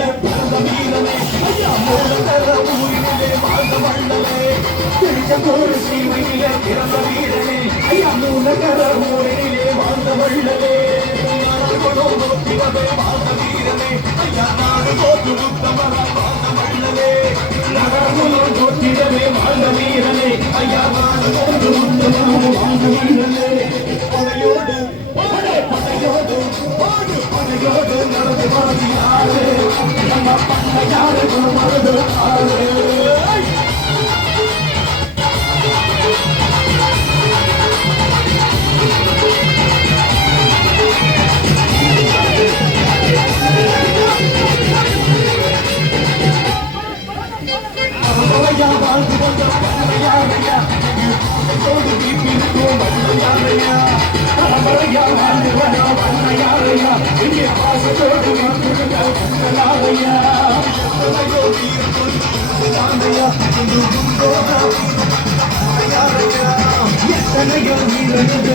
சீமையில பிறந்த வீரனே ஐயா மூலக்கர ஊரிலே வாழ்ந்த வள்ளலே திருச்செங்கோடு சீமையில பிறந்த வீரனே ஐயா மூலக்கர ஊரிலே வாழ்ந்த வள்ளலே நோக்கிவதை வாழ்ந்த வீரனே ஐயா நாடு போட்டு உத்தமராய் வாழ்ந்த வள்ளலே நகரமும் தோற்றிடவே வாழ்ந்த வீரனே ஐயா நாடு போட்டு உத்தமராய் வாழ்ந்த வள்ளலே படையோடு படையோடு படையோடு நடந்து வாழ்ந்தாரு நம்ம பண்ணையாரு மருந்து ஆறு வாழ்ந்து கொண்ட பண்ணையாரையா தோடு வீட்டிற்கும் பண்ணையாரையா தலைமுறையா வாழ்ந்து வர பண்ணையாரையா இங்கே பாசத்தோடு பண்ணையாரையா எத்தனையோ வீரர்கள்